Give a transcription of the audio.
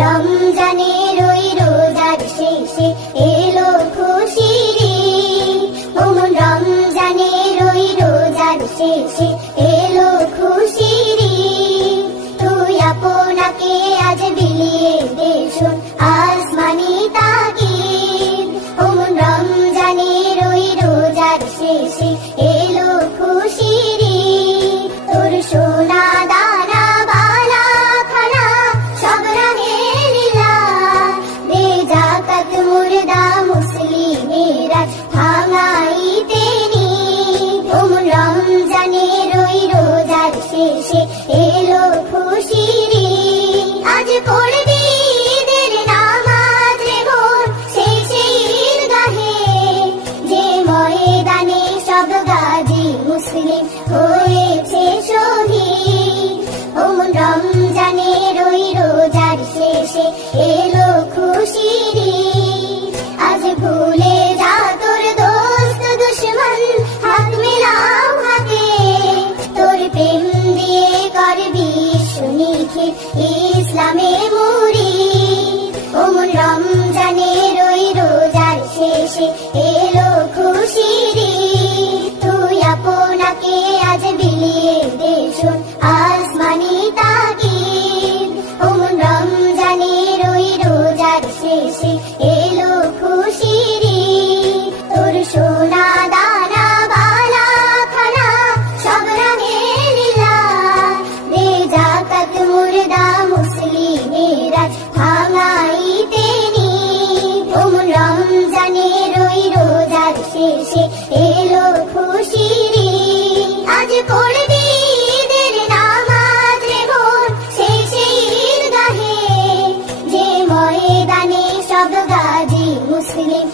রমজানের ওই রোজার শেষে এলো খুশির ঈদ। ওমন রমজানের ওই রোজার শেষে এলো খুশির ঈদ। তুই আপনাকে আজ বিলিয়ে দে শোন আসমানি তাকিদ। ওমন রমজানের ওই রোজার শেষে এলো খুশির ঈদ। তোর সোনা দানা বালা খানা সব রাহে লীলা, দে যাকাত মুর্দা মুসলিমেরা ভাঙাইতে নি। ওমন রমজানের ওই রোজার শেষে এলো খুশির ঈদ। আজ পড়বি ঈদের নামাজ রে বোন শেষে ঈদগাহে, যে ময়দানে সব গাজী মুসলিম হয়েছে শহীদ। ওমন রমজানের ওই রোজার শেষে এলো খুশির ঈদ। আজ ভুলে যা তোর দোস্ত দুশমন, হাত মিলাও হাতে, তোর প্রেম দিয়ে করবি সুনিখিল ইসলামে মুরিদ। ওমন রমজানের ওই রোজার শেষে এলো খুশির ঈদ। তুই আপনাকে আজ বিলিয়ে দে শোন আসমানি তাকিদ। ওমন রমজানের ওই রোজার শেষে এলো খুশির ঈদ। তোর সোনা দানা বালা খানা সব রাহে লীলা, দে যাকাত মুর্দা মুসলিমেরা ভাঙাইতে নি। ওমন রমজানের ওই রোজার শেষে এলো খুশির ঈদ। আজ পড়বি ঈদের নামাজ রে বোন শেষে ঈদগাহে, যে ময়দানে সব গাজী মুসলিম